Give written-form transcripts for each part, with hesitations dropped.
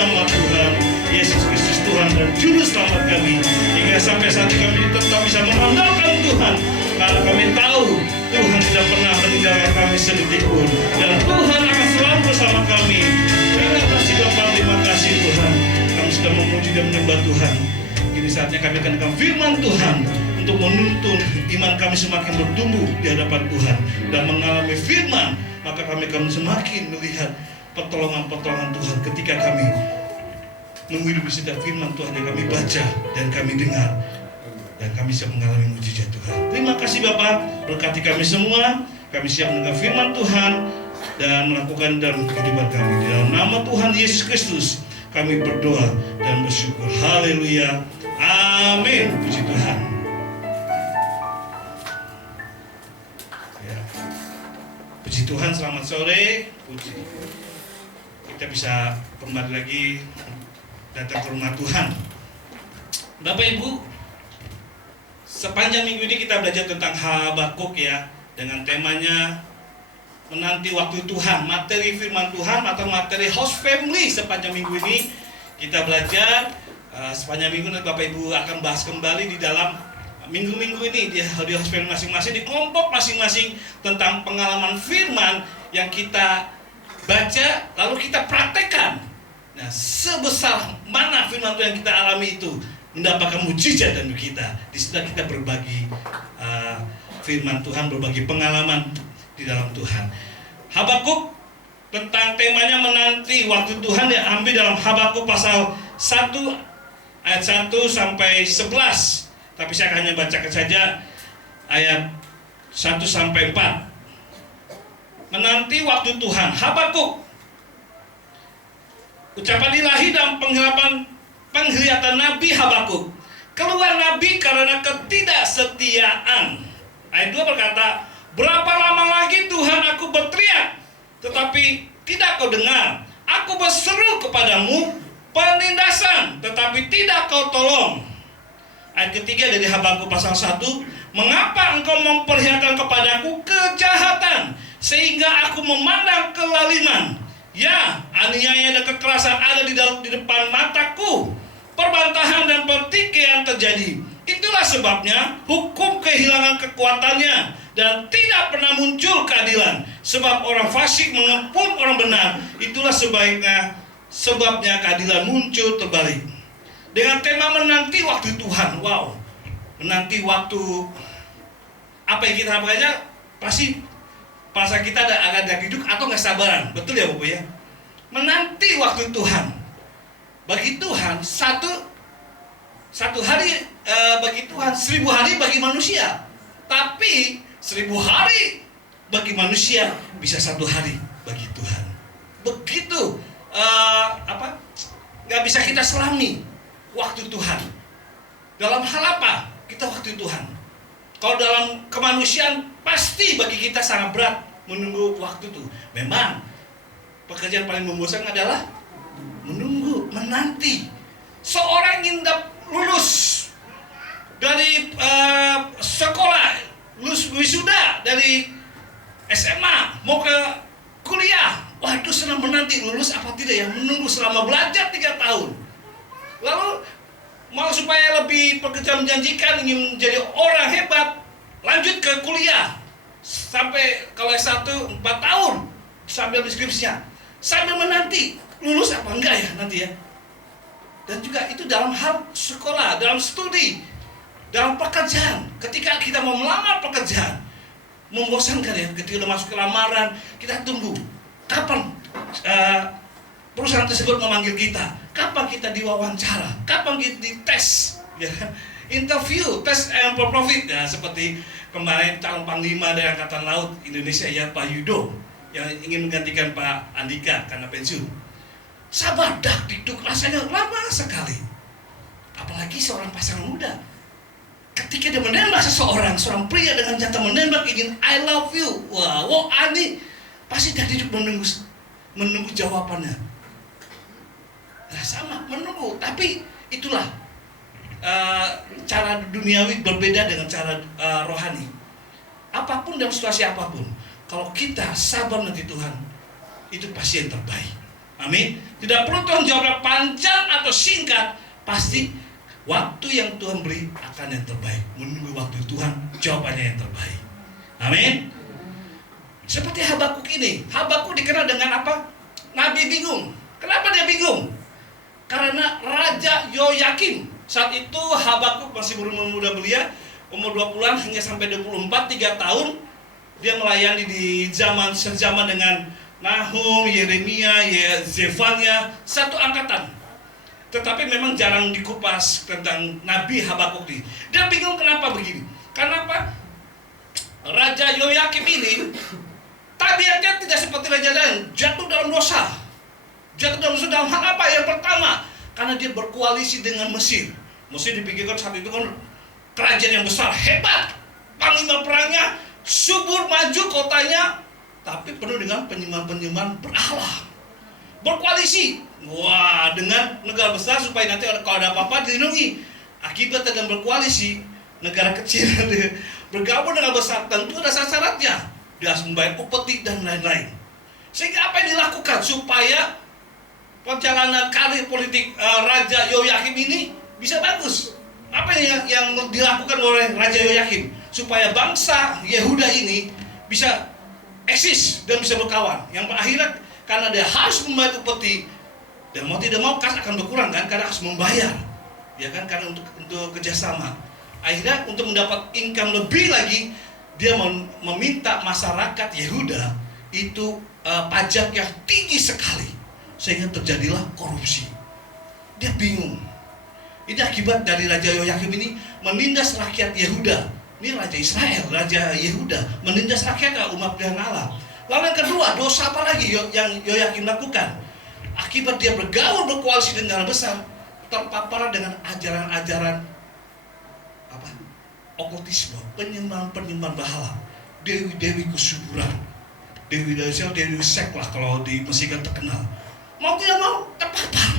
nama Tuhan Yesus Kristus, Tuhan dan Juru Selamat kami. Hingga sampai saat ini kami tetap bisa mengandalkan Tuhan, karena kami tahu Tuhan tidak pernah meninggalkan kami sedetik pun, dan Tuhan akan selalu bersama kami. Terima kasih Bapa, terima kasih Tuhan. Kami sudah memuji dan menyembah Tuhan. Kini saatnya kami akan dengar firman Tuhan untuk menuntun iman kami semakin bertumbuh di hadapan Tuhan dan mengalami firman. Maka kami akan semakin melihat pertolongan-pertolongan Tuhan ketika kami menghidupi setiap firman Tuhan yang kami baca dan kami dengar, dan kami siap mengalami mujizat Tuhan. Terima kasih Bapak, berkati kami semua. Kami siap mendengar firman Tuhan dan melakukan dalam kehidupan kami. Di dalam nama Tuhan Yesus Kristus kami berdoa dan bersyukur. Haleluya, amin. Puji Tuhan. Ya. Puji Tuhan, selamat sore. Puji. Kita bisa kembali lagi datang ke rumah Tuhan. Bapak Ibu, sepanjang minggu ini kita belajar tentang Habakuk ya, dengan temanya menanti waktu Tuhan, materi firman Tuhan atau materi house family. Sepanjang minggu ini kita belajar, sepanjang minggu nanti Bapak Ibu akan bahas kembali di dalam minggu-minggu ini di house family masing-masing, di kelompok masing-masing, tentang pengalaman firman yang kita baca lalu kita praktekkan. Nah, sebesar mana firman Tuhan yang kita alami itu mendapatkan mujizat dalam kita. Di situ kita berbagi firman Tuhan, berbagi pengalaman di dalam Tuhan. Habakuk tentang temanya menanti waktu Tuhan yang ambil dalam Habakuk pasal 1 ayat 1 sampai 11. Tapi saya hanya bacakan saja ayat 1 sampai 4. Menanti waktu Tuhan, Habakuk. Ucapan ilahi dan penglihatan Nabi Habakuk. Keluar Nabi karena ketidaksetiaan. Ayat 2 berkata, berapa lama lagi Tuhan aku berteriak, tetapi tidak kau dengar. Aku berseru kepadamu penindasan, tetapi tidak kau tolong. Ayat ketiga dari Habakuk pasal 1, mengapa engkau memperlihatkan kepadaku kejahatan, sehingga aku memandang kelaliman? Ya, aniaya dan kekerasan ada di depan mataku. Perbantahan dan pertikaian terjadi. Itulah sebabnya hukum kehilangan kekuatannya dan tidak pernah muncul keadilan. Sebab orang fasik mengepung orang benar. Itulah sebabnya keadilan muncul terbalik. Dengan tema menanti waktu Tuhan. Wow, menanti waktu apa yang kita baca pasti perasaan kita ada hidup atau nggak sabaran, betul ya Bapak ya? Menanti waktu Tuhan. Bagi Tuhan satu hari bagi Tuhan 1000 hari bagi manusia. Tapi 1000 hari bagi manusia bisa 1 hari bagi Tuhan. Begitu nggak bisa kita selami waktu Tuhan. Dalam hal apa kita waktu Tuhan? Kalau dalam kemanusiaan pasti bagi kita sangat berat menunggu waktu itu. Memang pekerjaan paling membosankan adalah menunggu, menanti. Seorang ingin lulus dari sekolah, lulus wisuda dari SMA, mau ke kuliah. Wah, itu senang menanti lulus apa tidak ya, menunggu selama belajar 3 tahun. Lalu mau supaya lebih pekerjaan menjanjikan, ingin menjadi orang hebat, lanjut ke kuliah sampai kalau S1 4 tahun sambil deskripsinya, sambil menanti lulus apa enggak ya nanti ya. Dan juga itu dalam hal sekolah, dalam studi, dalam pekerjaan. Ketika kita mau melamar pekerjaan, membosankan ya. Ketika masuk ke lamaran, kita tunggu kapan perusahaan tersebut memanggil kita, kapan kita diwawancara, kapan kita dites, ya, interview, tes for profit, ya, seperti kemarin calon panglima dari Angkatan Laut Indonesia ya Pak Yudo yang ingin menggantikan Pak Andika karena pensiun. Sabar, dikduk rasanya lama sekali. Apalagi seorang pasangan muda, ketika dia menembak seorang pria dengan jantan menembak ingin I love you, wow, ani pasti dia hidup menunggu jawabannya. Nah, sama menunggu, tapi itulah cara duniawi berbeda dengan cara rohani. Apapun dalam situasi apapun, kalau kita sabar nanti Tuhan, itu pasti yang terbaik. Amin. Tidak perlu Tuhan jawabnya panjang atau singkat, pasti waktu yang Tuhan beri akan yang terbaik. Menunggu waktu Tuhan, jawabannya yang terbaik. Amin. Seperti Habakuk ini. Habakuk dikenal dengan apa? Nabi bingung. Kenapa dia bingung? Karena Raja Yoyakim. Saat itu Habakuk masih berumur muda belia, umur 20-an hingga sampai 24, 3 tahun. Dia melayani di sejaman dengan Nahum, Yeremia, Zefania, satu angkatan. Tetapi memang jarang dikupas tentang Nabi Habakuk ini. Dia bingung kenapa begini. Karena apa? Raja Yoyakim ini tabiatnya tidak seperti raja lain, jatuh dalam dosa. Jatuh dalam dosa dalam hal apa? Yang pertama, karena dia berkoalisi dengan Mesir. Mesir dipikirkan saat itu kan kerajaan yang besar, hebat, panglima perangnya subur, maju kotanya, tapi penuh dengan penyembahan-penyembahan berhala. Berkoalisi, wah, dengan negara besar supaya nanti kalau ada apa-apa dilindungi. Akibat dengan berkoalisi, negara kecil bergabung dengan besar, tentu ada syaratnya. Dia harus membayar upeti dan lain-lain. Sehingga apa yang dilakukan supaya perjalanan karir politik Raja Yoyakim ini bisa bagus? Apa yang dilakukan oleh Raja Yoyakim supaya bangsa Yehuda ini bisa eksis dan bisa berkawan? Yang akhirnya karena dia harus membayar upeti dan mau tidak mau kas akan berkurang kan, karena harus membayar, ya kan, karena untuk kerjasama. Akhirnya untuk mendapat income lebih lagi, dia meminta masyarakat Yehuda itu pajak yang tinggi sekali, sehingga terjadilah korupsi. Dia bingung. Ini akibat dari Raja Yoyakim ini menindas rakyat Yehuda. Ini Raja Israel, Raja Yehuda menindas rakyat umat pilihan Allah. Lalu yang kedua, dosa apa lagi yang Yoyakim lakukan? Akibat dia bergaul berkoalisi dengan besar, terpapar dengan ajaran-ajaran apa? Okultisme, penyembahan bahala, dewi-dewi kesuburan, dewi sek lah kalau di Mesir kan terkenal. Mau tidak mau terpapar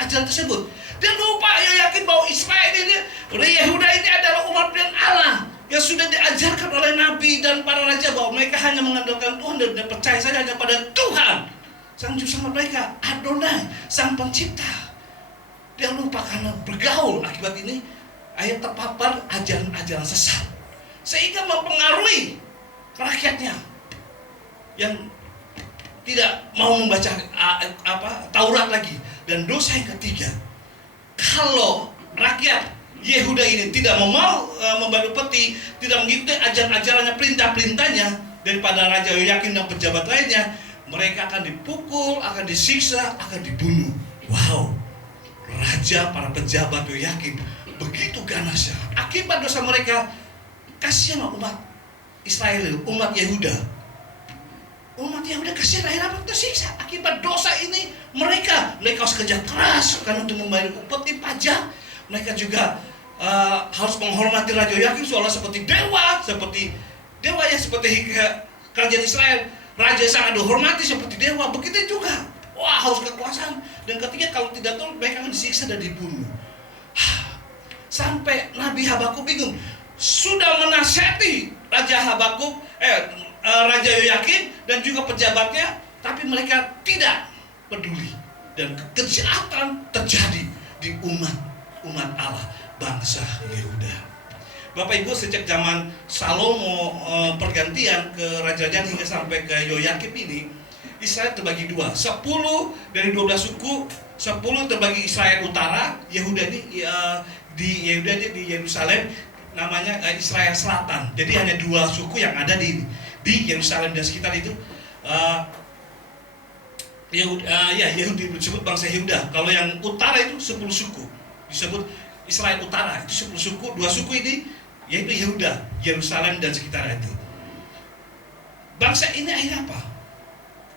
ajaran tersebut. Dia lupa Yoyakim bahwa Israel ini, Yehuda ini adalah umat pilihan Allah yang sudah diajarkan oleh Nabi dan para raja bahwa mereka hanya mengandalkan Tuhan dan percaya saja hanya pada Tuhan, Sang Juru Selamat mereka, Adonai, Sang Pencipta. Dia lupa karena bergaul akibat ini, akhirnya terpapar ajaran-ajaran sesat, sehingga mempengaruhi rakyatnya yang tidak mau membaca Taurat lagi. Dan dosa yang ketiga, kalau rakyat Yehuda ini tidak mau membayar upeti, tidak mengikuti ajaran-ajarannya, perintah-perintahnya daripada Raja Yoyakim dan pejabat lainnya, mereka akan dipukul, akan disiksa, akan dibunuh. Wow, raja, para pejabat Yoyakim begitu ganasnya akibat dosa mereka. Kasihan umat Israel, umat Yehuda. Umat Yehuda kasihan, akhirnya tersiksa akibat dosa ini. Mereka harus kerja keras karena untuk membayar upeti pajak. Mereka juga harus menghormati Raja Yoyakim seolah seperti dewa, seperti kerajaan Israel. Raja sangat dihormati seperti dewa. Begitu juga, wah, harus kekuasaan. Dan ketiga, kalau tidak tahu, mereka akan disiksa dan dibunuh. Sampai Nabi Habakuk bingung. Sudah menasihati Raja Yoyakim dan juga pejabatnya, tapi mereka tidak peduli. Dan kejahatan terjadi di umat Allah, bangsa Yehuda. Bapak Ibu, sejak zaman Salomo pergantian ke raja-raja hingga sampai ke Yoyakim ini, Israel terbagi dua. 10 dari 12 suku, 10 terbagi Israel Utara, Yehuda ini di Yerusalem namanya Israel Selatan. Jadi hanya 2 suku yang ada di Yerusalem dan sekitar itu. Yahudi disebut bangsa Yehuda. Kalau yang utara itu 10 suku disebut Israel Utara, itu 10 suku. 2 suku ini yaitu Yehuda, Yerusalem dan sekitar itu. Bangsa ini akhirnya apa?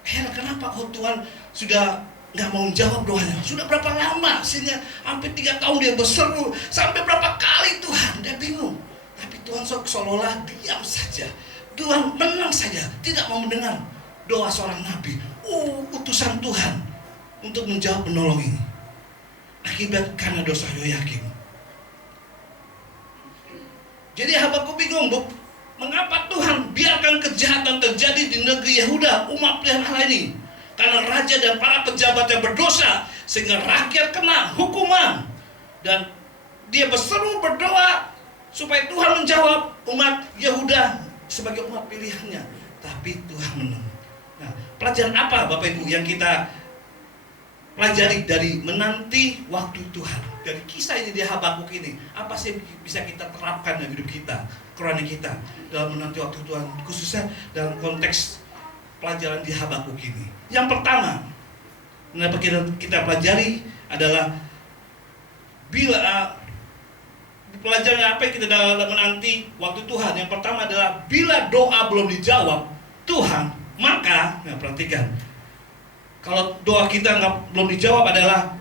Akhirnya kenapa Tuhan sudah nggak mau menjawab doanya? Sudah berapa lama? Sehingga hampir 3 tahun dia berseru, sampai berapa kali Tuhan, dia bingung. Tapi Tuhan seolah-olah diam saja. Tuhan menang saja, tidak mau mendengar doa seorang nabi, utusan Tuhan untuk menjawab, menolong ini. Akibat karena dosa Yoyakim. Jadi Habakuk bingung, mengapa Tuhan biarkan kejahatan terjadi di negeri Yehuda, umat pilihan Allah ini? karena raja dan para pejabatnya berdosa, sehingga rakyat kena hukuman. Dan dia berseru berdoa supaya Tuhan menjawab umat Yehuda sebagai umat pilihannya. Tapi Tuhan menang. Nah, pelajaran apa Bapak Ibu yang kita pelajari dari menanti waktu Tuhan? Dari kisah ini di Habakuk ini, apa sih bisa kita terapkan dalam hidup kita, kerohanian kita dalam menanti waktu Tuhan, khususnya dalam konteks pelajaran di Habakuk ini? Yang pertama, kenapa kita pelajari adalah pelajaran apa yang kita dalam menanti waktu Tuhan. Yang pertama adalah bila doa belum dijawab Tuhan, maka perhatikan, kalau doa kita belum dijawab adalah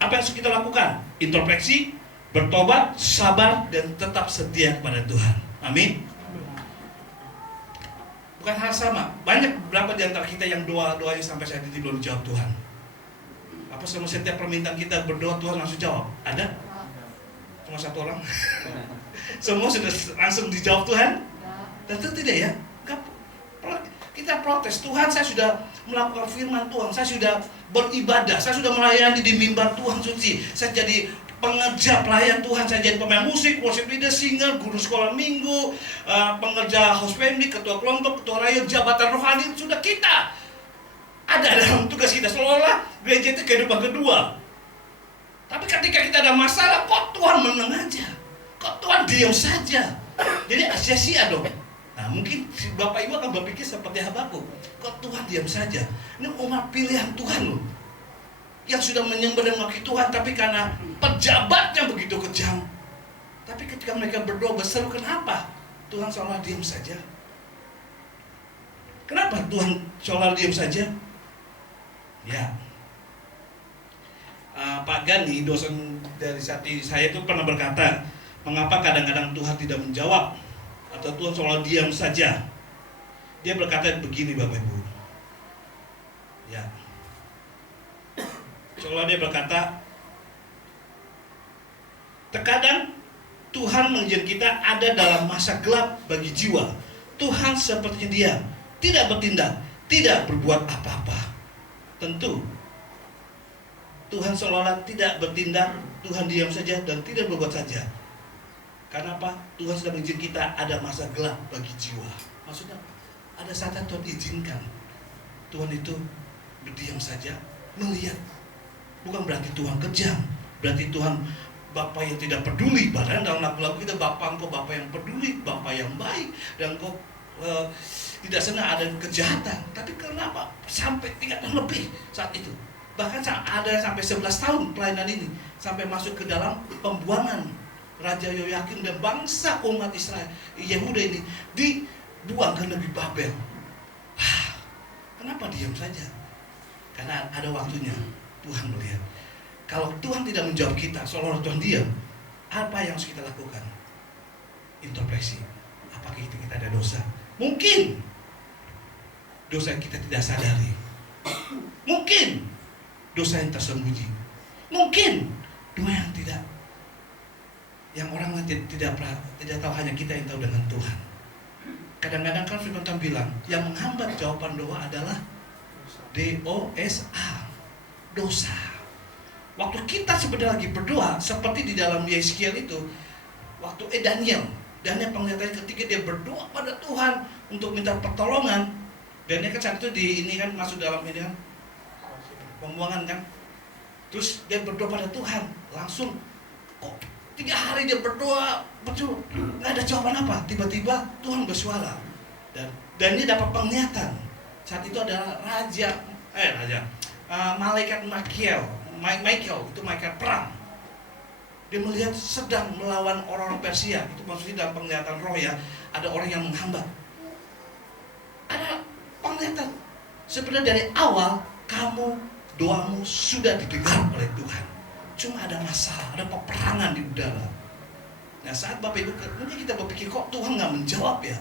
apa yang harus kita lakukan? Introspeksi, bertobat, sabar, dan tetap setia kepada Tuhan. Amin. Bukan hal sama. Berapa di antara kita yang doanya sampai saat ini belum dijawab Tuhan? Apa semua setiap permintaan kita berdoa Tuhan langsung jawab? Ada? Cuma satu orang? Semua sudah langsung dijawab Tuhan? Tentu tidak ya. Kita protes, Tuhan saya sudah melakukan firman Tuhan, saya sudah beribadah, saya sudah melayani di mimbar Tuhan suci, saya jadi pengerja pelayan Tuhan, saya jadi pemain musik, worship leader, singer, guru sekolah minggu, pengerja host family, ketua kelompok, ketua rakyat, jabatan rohani, sudah kita ada dalam tugas kita, seolah-olah gereja itu kehidupan kedua. Tapi ketika kita ada masalah, kok Tuhan menang aja, kok Tuhan diam saja, jadi sia-sia dong. Nah, mungkin Bapak Ibu akan berpikir seperti Habakuk, kok Tuhan diam saja? Ini umat pilihan Tuhan loh, yang sudah menyembah dan mengasihi Tuhan, tapi karena pejabatnya begitu kejam. Tapi ketika mereka berdoa berseru, kenapa Tuhan seolah diam saja? Kenapa Tuhan seolah diam saja? Ya, Pak Gani, dosen dari Sati saya itu pernah berkata, mengapa kadang-kadang Tuhan tidak menjawab atau Tuhan seolah diam saja? Dia berkata begini Bapak Ibu. Ya. Seolah dia berkata, terkadang Tuhan mengizinkan kita ada dalam masa gelap bagi jiwa. Tuhan sepertinya diam, tidak bertindak, tidak berbuat apa-apa. Tentu Tuhan seolah-olah tidak bertindak, Tuhan diam saja dan tidak berbuat saja. Karena apa? Tuhan sudah mengizinkan kita ada masa gelap bagi jiwa. Maksudnya apa? Ada saat Tuhan izinkan Tuhan itu berdiam saja, melihat. Bukan berarti Tuhan kejam, berarti Tuhan Bapa yang tidak peduli. Padahal dalam lagu-lagu kita, Bapa engkau Bapa yang peduli, Bapa yang baik, dan engkau tidak senang ada kejahatan. Tapi kenapa sampai 3 tahun lebih saat itu? Bahkan ada sampai 11 tahun pelayanan ini, sampai masuk ke dalam pembuangan Raja Yoyakim dan bangsa umat Israel Yehuda ini dibuang ke negeri Babel. Kenapa diam saja? Karena ada waktunya Tuhan melihat. Kalau Tuhan tidak menjawab kita, seolah-olah Tuhan diam, apa yang harus kita lakukan? Introspeksi. Apakah kita ada dosa? Mungkin dosa yang kita tidak sadari. Mungkin dosa yang tersembunyi. Mungkin doa yang tidak, yang orang lain tidak tahu, hanya kita yang tahu dengan Tuhan. Kadang-kadang kan firman Tuhan bilang, yang menghambat jawaban doa adalah dosa, dosa. Waktu kita sebenarnya lagi berdoa, seperti di dalam Yeskiel itu, waktu Daniel penglihatannya ketika dia berdoa pada Tuhan untuk minta pertolongan. Daniel kan saat itu ini kan masuk dalam ini kan pembuangan kan. Terus dia berdoa pada Tuhan, langsung kok 3 hari dia berdoa, betul nggak ada jawaban apa. Tiba-tiba Tuhan bersuara dan dia dapat penglihatan. Saat itu adalah malaikat Michael itu malaikat perang. Dia melihat sedang melawan orang-orang Persia. Itu maksudnya dalam penglihatan roh ya, ada orang yang menghambat. Ada penglihatan. Sebenarnya dari awal doamu sudah didengar oleh Tuhan. Cuma ada masalah, ada peperangan di udara. Nah saat Bapak Ibu mungkin kita berpikir, kok Tuhan nggak menjawab ya?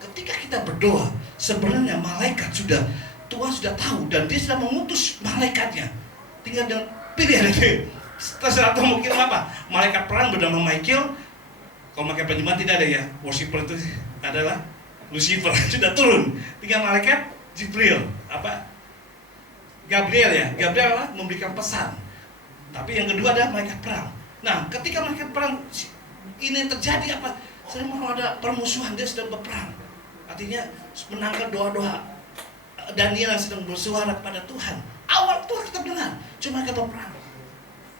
Ketika kita berdoa, sebenarnya Tuhan sudah tahu dan dia sudah mengutus malaikatnya. Tinggal dengan pilihan itu. Terserah atau mungkin apa? Malaikat perang bernama Michael. Kalau pakai penyembah tidak ada ya. Worshiper itu adalah Lucifer sudah turun. Tinggal malaikat Jibril Gabriel ya, Gabriel adalah memberikan pesan. Tapi yang kedua adalah malaikat perang. Nah, ketika malaikat perang ini terjadi apa? Saya mau ada permusuhan, dia sedang berperang. Artinya menangkap doa-doa Daniel yang sedang bersuara kepada Tuhan. Awal Tuhan kita dengar, cuma kita berperang.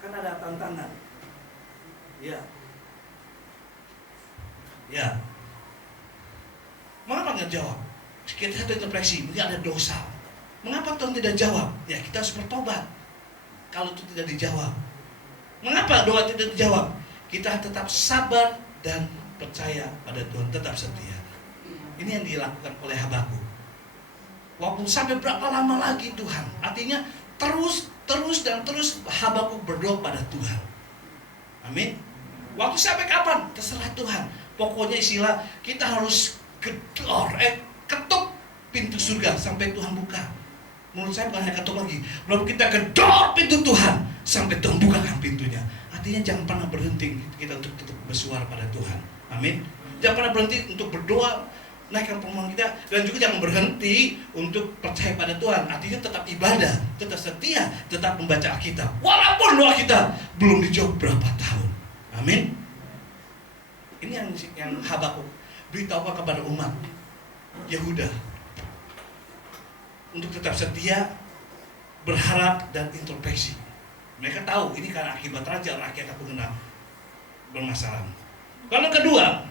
Karena ada tantangan. Ya. Ya. Mengapa nggak jawab? Kita satu interpretasi, ini ada dosa. Mengapa Tuhan tidak jawab? Ya kita harus bertobat. Kalau itu tidak dijawab. Mengapa doa tidak dijawab? Kita tetap sabar dan percaya pada Tuhan, tetap setia. Ini yang dilakukan oleh Habakuk. Walaupun sampai berapa lama lagi Tuhan, artinya terus Habakuk berdoa pada Tuhan. Amin. Waktu sampai kapan? Terserah Tuhan. Pokoknya istilah kita harus ketuk pintu surga sampai Tuhan buka. Menurut saya bukan hanya ketuk lagi, lalu kita gedor pintu Tuhan sampai Tuhan bukakan pintunya. Artinya jangan pernah berhenti kita untuk tetap bersuara pada Tuhan. Amin. Jangan pernah berhenti untuk berdoa, naikkan permohonan kita, dan juga jangan berhenti untuk percaya pada Tuhan. Artinya tetap ibadah, tetap setia, tetap membaca Alkitab. Walaupun doa kita belum dijawab berapa tahun. Amin. Ini yang Habakuk beritahukan kepada umat Yehuda untuk tetap setia, berharap dan introspeksi. Mereka tahu ini karena akibat rakyat aku kena bermasalah. Lalu kedua,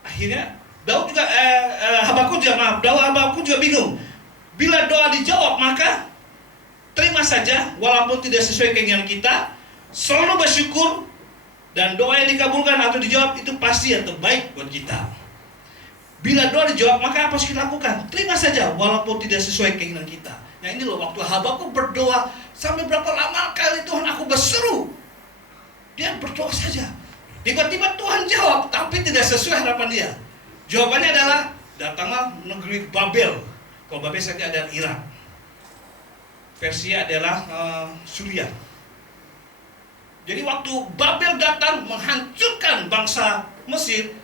akhirnya Habakuk juga bingung. Bila doa dijawab maka terima saja, walaupun tidak sesuai keinginan kita. Selalu bersyukur, dan doa yang dikabulkan atau dijawab itu pasti yang terbaik buat kita. Bila doa dijawab maka apa harus kita lakukan? Terima saja walaupun tidak sesuai keinginan kita. Nah ini loh, waktu Habakuk berdoa sampai berapa lama kali Tuhan aku berseru, dia berdoa saja. Tiba-tiba Tuhan jawab, tapi tidak sesuai harapan dia. Jawabannya adalah datanglah negeri Babel. Kalau Babel saja ada Irak. Persia adalah Suriah. Jadi waktu Babel datang menghancurkan bangsa Mesir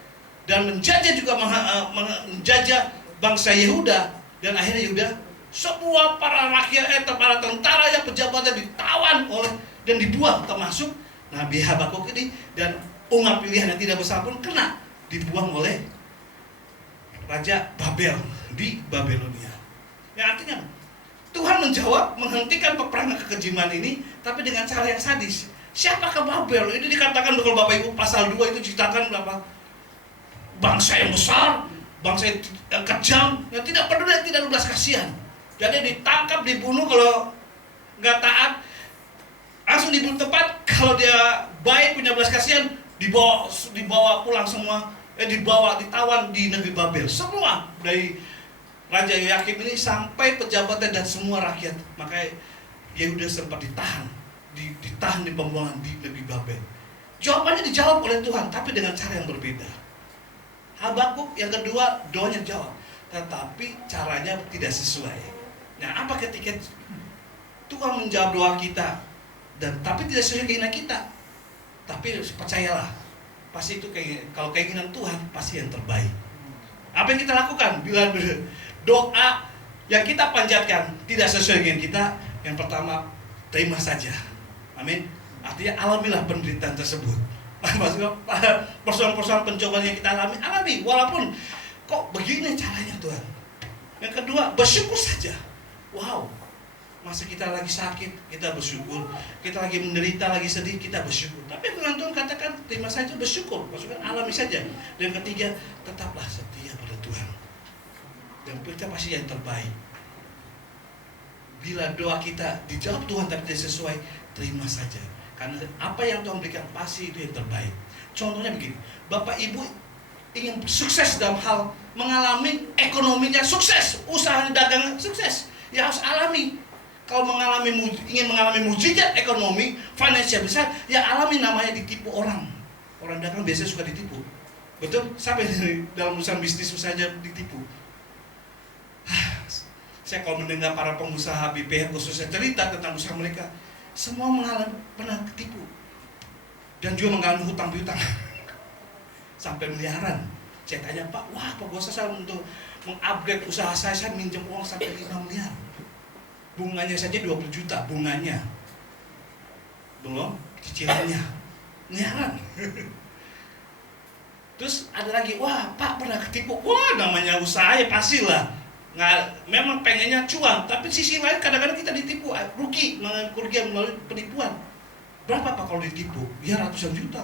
dan menjajah juga menjajah bangsa Yehuda, dan akhirnya Yehuda semua para rakyat para tentara yang pejabatnya ditawan oleh dan dibuang, termasuk Nabi Habakuk ini, dan umat pilihan yang tidak besar pun kena dibuang oleh Raja Babel di Babelonia. Yang artinya Tuhan menjawab menghentikan peperangan kekejiman ini, tapi dengan cara yang sadis. Siapakah Babel? Ini dikatakan kalau Bapak Ibu pasal 2 itu ceritakan berapa bangsa yang besar, bangsa yang kejam, yang tidak peduli, yang tidak belas kasihan. Jadi ditangkap, dibunuh kalau nggak taat, langsung dibunuh tepat. Kalau dia baik, punya belas kasihan, dibawa pulang semua, ditawan di negeri Babel. Semua dari Raja Yoyakim ini sampai pejabatnya dan semua rakyat. Makanya Yehuda sempat ditahan di pembuangan di negeri Babel. Jawabannya dijawab oleh Tuhan, tapi dengan cara yang berbeda. Habakuk yang kedua doanya jawab, tetapi caranya tidak sesuai. Nah, apa ketika Tuhan menjawab doa kita tapi tidak sesuai keinginan kita? Tapi percayalah, pasti itu kalau keinginan Tuhan pasti yang terbaik. Apa yang kita lakukan bila doa yang kita panjatkan tidak sesuai dengan kita? Yang pertama, terima saja. Amin. Artinya alamilah penderitaan tersebut. Maksudnya persoalan-persoalan pencobaan yang kita alami, walaupun kok begini caranya Tuhan. Yang kedua, bersyukur saja. Wow, masa kita lagi sakit kita bersyukur, kita lagi menderita, lagi sedih kita bersyukur. Tapi firman Tuhan katakan terima saja, bersyukur, maksudnya alami saja. Dan yang ketiga, tetaplah setia pada Tuhan, dan kita pasti yang terbaik. Bila doa kita dijawab Tuhan tapi tidak sesuai, terima saja. Karena apa yang Tuhan berikan pasti itu yang terbaik. Contohnya begini, Bapak Ibu ingin sukses dalam hal mengalami ekonominya sukses, usahanya dagangan sukses, ya harus alami. Kalau ingin mengalami mujizat ekonomi, finansial besar, ya alami, namanya ditipu orang. Orang dagang biasanya suka ditipu. Betul? Sampai dalam urusan bisnis usahanya ditipu. Saya kalau mendengar para pengusaha BPH khususnya cerita tentang usaha mereka, semua pernah ketipu dan juga mengalami hutang piutang sampai miliaran. Saya tanya, Pak, wah Pak Bos, saya untuk mengupgrade usaha saya minjem uang sampai 5 miliar. Bunganya saja 20 juta, bunganya. Belum cicilannya. Heran. Terus ada lagi, wah Pak pernah ketipu. Wah namanya usaha ya pastilah. Nggak, memang pengennya cuan, tapi sisi lain kadang-kadang kita ditipu, rugi, kerugian melalui penipuan. Berapa Pak kalau ditipu? Ya ratusan juta.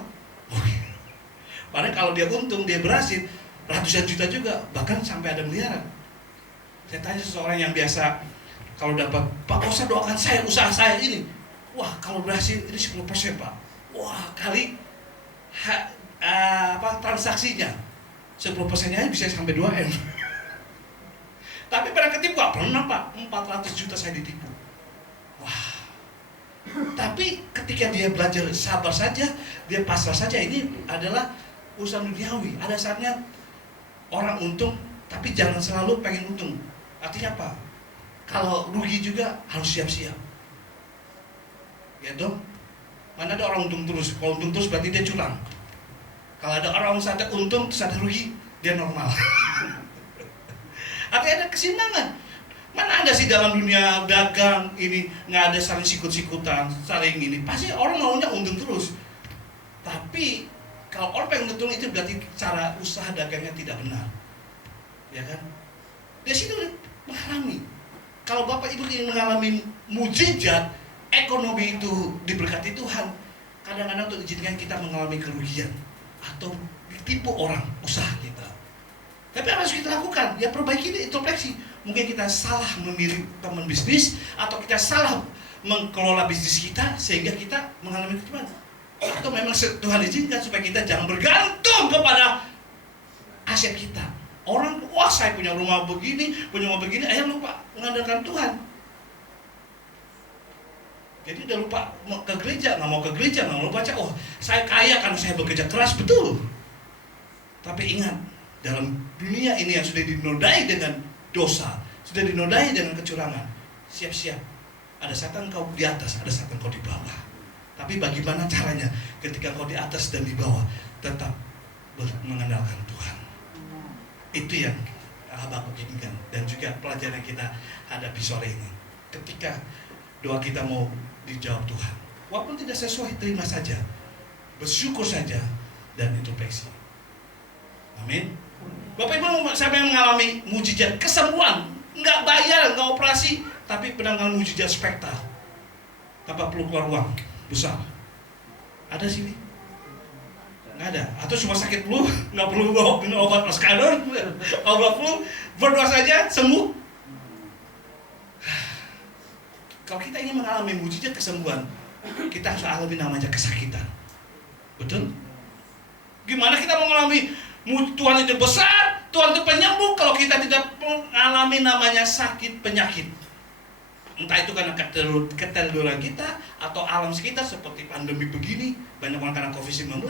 Padahal kalau dia untung, dia berhasil, ratusan juta juga, bahkan sampai ada miliaran. Saya tanya seseorang yang biasa, kalau dapat, Pak usah doakan saya, usaha saya ini. Wah kalau berhasil ini 10% Pak. Wah kali transaksinya 10%-nya bisa sampai 2M. Tapi pernah ketipu? Pernah Pak, 400 juta saya ditipu. Wah. Tapi ketika dia belajar sabar saja, dia pasrah saja, ini adalah urusan duniawi. Ada saatnya orang untung, tapi jangan selalu pengen untung. Artinya apa? Kalau rugi juga harus siap-siap. Ya dong. Mana ada orang untung terus? Kalau untung terus berarti dia curang. Kalau ada orang saatnya untung terus ada rugi, dia normal. Artinya ada keseimbangan. Mana ada sih dalam dunia dagang ini nggak ada saling sikut-sikutan, saling ini. Pasti orang maunya untung terus. Tapi kalau orang pengen untung itu berarti cara usaha dagangnya tidak benar, ya kan? Dari situ mengalami. Kalau Bapak Ibu ingin mengalami mujizat ekonomi itu diberkati Tuhan, kadang-kadang untuk izinkan kita mengalami kerugian atau ditipu orang usaha kita. Tapi apa harus kita lakukan? Ya perbaiki, introspeksi. Mungkin kita salah memilih teman bisnis, atau kita salah mengelola bisnis kita sehingga kita mengalami ketipuan. Atau memang Tuhan izinkan supaya kita jangan bergantung kepada aset kita. Orang, wah saya punya rumah begini, akhirnya lupa mengandalkan Tuhan. Jadi udah lupa mau ke gereja, nggak mau baca. Oh saya kaya karena saya bekerja keras, betul. Tapi ingat, dalam dunia ini yang sudah dinodai dengan dosa, sudah dinodai dengan kecurangan, siap-siap. Ada setan kau di atas, ada setan kau di bawah. Tapi bagaimana caranya ketika kau di atas dan di bawah tetap mengandalkan Tuhan. Itu yang Habakuk inginkan, dan juga pelajaran yang kita hadapi sore ini. Ketika doa kita mau dijawab Tuhan, walaupun tidak sesuai, terima saja, bersyukur saja, dan introspeksi. Amin. Bapak Ibu, siapa yang mengalami mujizat kesembuhan, nggak bayar, nggak operasi, tapi mengalami mujizat spektak, tanpa perlu keluar uang besar? Ada sini? Nggak ada. Atau cuma sakit flu, nggak perlu bawa minum obat Oskadon, obat flu, berdoa saja sembuh. Kalau kita ingin mengalami mujizat kesembuhan, kita harus alami namanya kesakitan. Betul? Gimana kita mengalami Tuhan itu besar, Tuhan itu penyembuh, kalau kita tidak mengalami namanya sakit penyakit? Entah itu karena keterduran kita atau alam sekitar seperti pandemi begini, banyak orang karena COVID-19,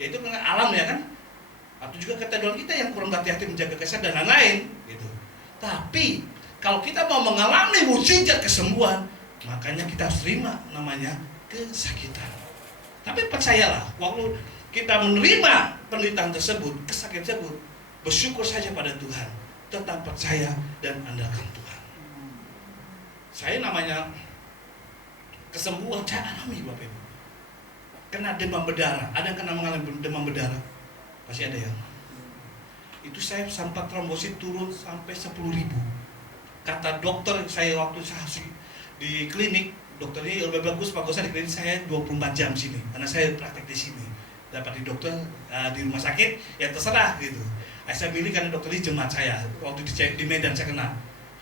ya itu karena alam, ya kan? Atau juga keterduran kita yang kurang hati-hati menjaga kesehatan dan lain-lain gitu. Tapi kalau kita mau mengalami mujizat kesembuhan, makanya kita harus terima namanya kesakitan. Tapi percayalah, waktu kita menerima penderitaan tersebut, kesakitan tersebut, bersyukur saja pada Tuhan, tetap percaya dan andalkan Tuhan. Saya namanya kesembuhan saya alami, Bapak Ibu. Kena demam berdarah, ada yang kena mengalami demam berdarah? Pasti ada ya. Itu saya sempat trombosit turun sampai 10.000. Kata dokter saya waktu saya di klinik, dokter ini lebih bagus, Pak Gosa di klinik saya 24 jam sini, karena saya praktek di sini. Dapat di dokter di rumah sakit, ya terserah gitu. Saya pilih karena dokter ini jemaat saya. Waktu di Medan saya kena,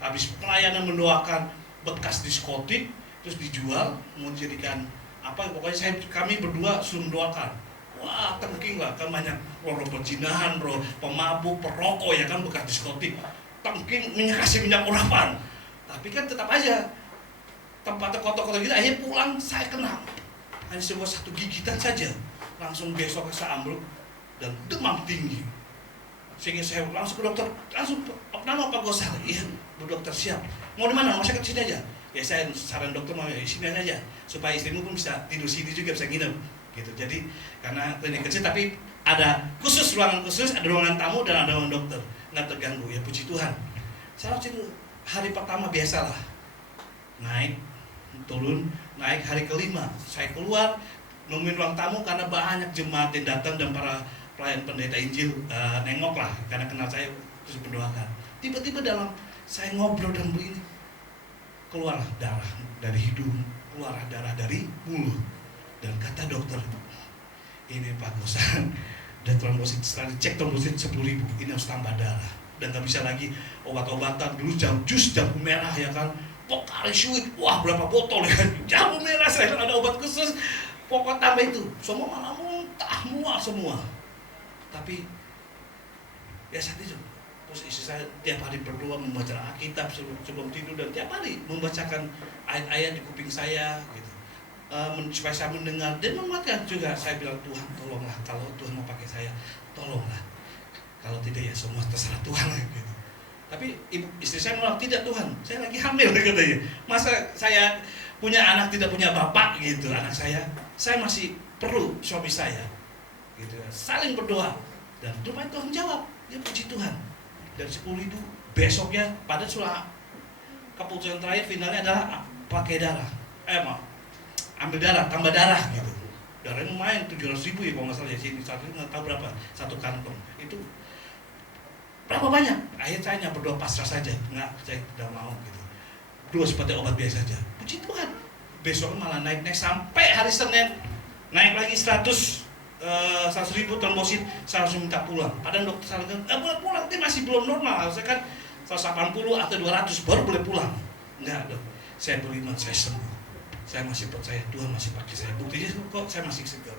habis pelayanan mendoakan bekas diskotik, terus dijual, mau dijadikan apa? Pokoknya kami berdua suruh mendoakan. Wah, tengking lah, kan banyak perzinahan, pemabuk, perokok ya kan, bekas diskotik. Tengking kasih minyak urapan. Tapi kan tetap aja tempatnya kotor-kotor gitu. Akhirnya pulang saya kena, hanya sebuah satu gigitan saja, langsung besok saya ambruk dan demam tinggi. Sehingga saya langsung ke dokter, langsung nama Pak Gosal, iya Bu Dokter siap. Mau di mana? Mau saya ke sini aja. Ya saya saran dokter mau di sini aja, supaya istrimu pun bisa tidur sini juga, bisa nginep gitu. Jadi karena klinik kecil tapi ada khusus, ruangan khusus, ada ruangan tamu dan ada ruangan dokter, nggak terganggu. Ya puji Tuhan. Saya waktu itu hari pertama biasalah, naik, turun, naik. Hari kelima saya keluar nungguin ruang tamu karena banyak jemaat yang datang dan para pelayan pendeta Injil nengok lah karena kenal saya, terus berdoakan. Tiba-tiba dalam saya ngobrol dan begini, keluarlah darah dari hidung, keluarlah darah dari mulut, dan kata dokter, ini Pak Gosan, dan trombosit, setelah dicek trombosit 10.000, ini harus tambah darah, dan nggak bisa lagi obat-obatan. Dulu jus jamu merah ya kan, Pocari Sweat, wah berapa botol ya kan, jamu merah, saya ada obat khusus, pokok tambah itu, semua malah muntah, mual semua. Tapi ya saat itu, terus istri saya tiap hari berdoa membaca Alkitab sebelum tidur, dan tiap hari membacakan ayat-ayat di kuping saya gitu, supaya saya mendengar dan menguatkan juga. Saya bilang, Tuhan tolonglah, kalau Tuhan mau pakai saya, tolonglah, kalau tidak ya semua terserah Tuhan gitu. Tapi istri saya menolak, tidak Tuhan, saya lagi hamil katanya. Masa saya punya anak tidak punya bapak gitu, anak saya masih perlu suami saya gitu. Saling berdoa, dan rupanya Tuhan jawab. Ya puji Tuhan. Dan 10.000 besoknya, pada sudah keputusan terakhir finalnya adalah pakai darah, ambil darah, tambah darah gitu. Darahnya lumayan 700.000 ya kalau nggak salah ya, sini satu nggak tahu berapa satu kantong itu. Berapa banyak? Akhirnya saya berdoa pasrah saja, saya tidak mau gitu. Doa seperti obat biasa saja. Puji Tuhan. Besoknya malah naik sampai hari Senin naik lagi 100.000 trombosit. Saya harus minta pulang. Padahal dokter saya bilang, pulang, dia masih belum normal. Harusnya kan 180 atau 200 baru boleh pulang. Enggak dok, saya beriman, saya sembuh. Saya masih percaya Tuhan masih pakai saya. Buktinya kok saya masih segar.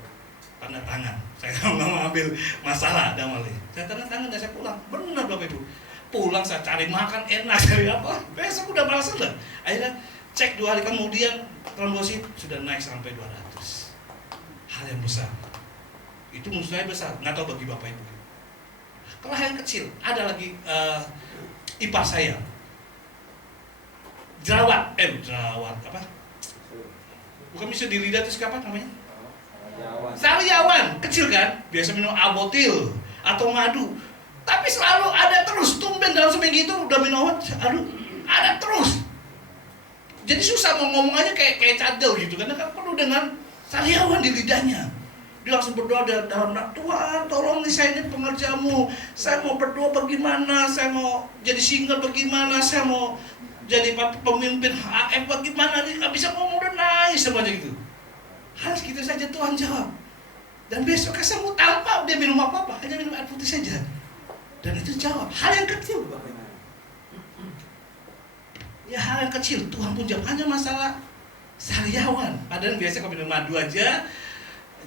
Tanda tangan, saya nggak mau ambil masalah damai. Saya tanda tangan dan saya pulang. Benar Bapak Ibu. Pulang saya cari makan enak, cari apa? Besok udah merasa lah. Akhirnya cek 2 hari kemudian trombosit sudah naik sampai 200. Hal yang besar. Itu menurut saya besar. Nggak tahu bagi Bapak Ibu. Kalau hal yang kecil, ada lagi ipar saya. Jerawat apa? Bukan bisa di lidah itu apa namanya? Sariawan, kecil kan, biasa minum albotil atau madu, tapi selalu ada terus, tumben dalam seminggu itu udah minum obat, ada terus. Jadi susah mau ngomong aja kayak cadel gitu, karena kan penuh dengan sariawan di lidahnya. Dia langsung berdoa dalam, Tuhan tolong nih, saya ini pengerjamu, saya mau berdoa bagaimana, saya mau jadi single bagaimana, saya mau jadi pemimpin HF bagaimana, nih nggak bisa ngomong dan nangis semuanya gitu. Hal segitu saja Tuhan jawab. Dan besok sembuh tanpa dia minum apa-apa, hanya minum air putih saja. Dan itu jawab. Hal yang kecil Bapak. Ya hal yang kecil Tuhan pun jawab. Hanya masalah sariawan. Padahal biasa kalau minum madu aja,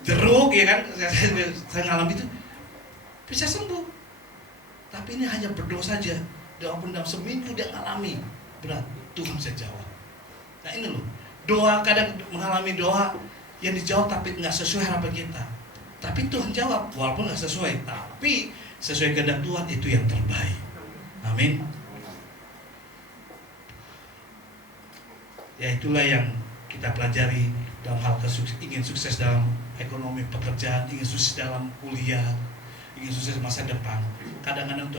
jeruk ya kan, saya ngalami itu bisa sembuh. Tapi ini hanya berdoa saja. Walaupun dalam seminggu dia ngalami berat, Tuhan bisa jawab. Nah ini loh, doa kadang mengalami doa yang dijawab tapi nggak sesuai harapan kita. Tapi Tuhan jawab walaupun nggak sesuai, tapi sesuai kehendak Tuhan itu yang terbaik. Amin. Ya itulah yang kita pelajari dalam hal ingin sukses dalam ekonomi pekerjaan, ingin sukses dalam kuliah, ingin sukses masa depan. Kadang-kadang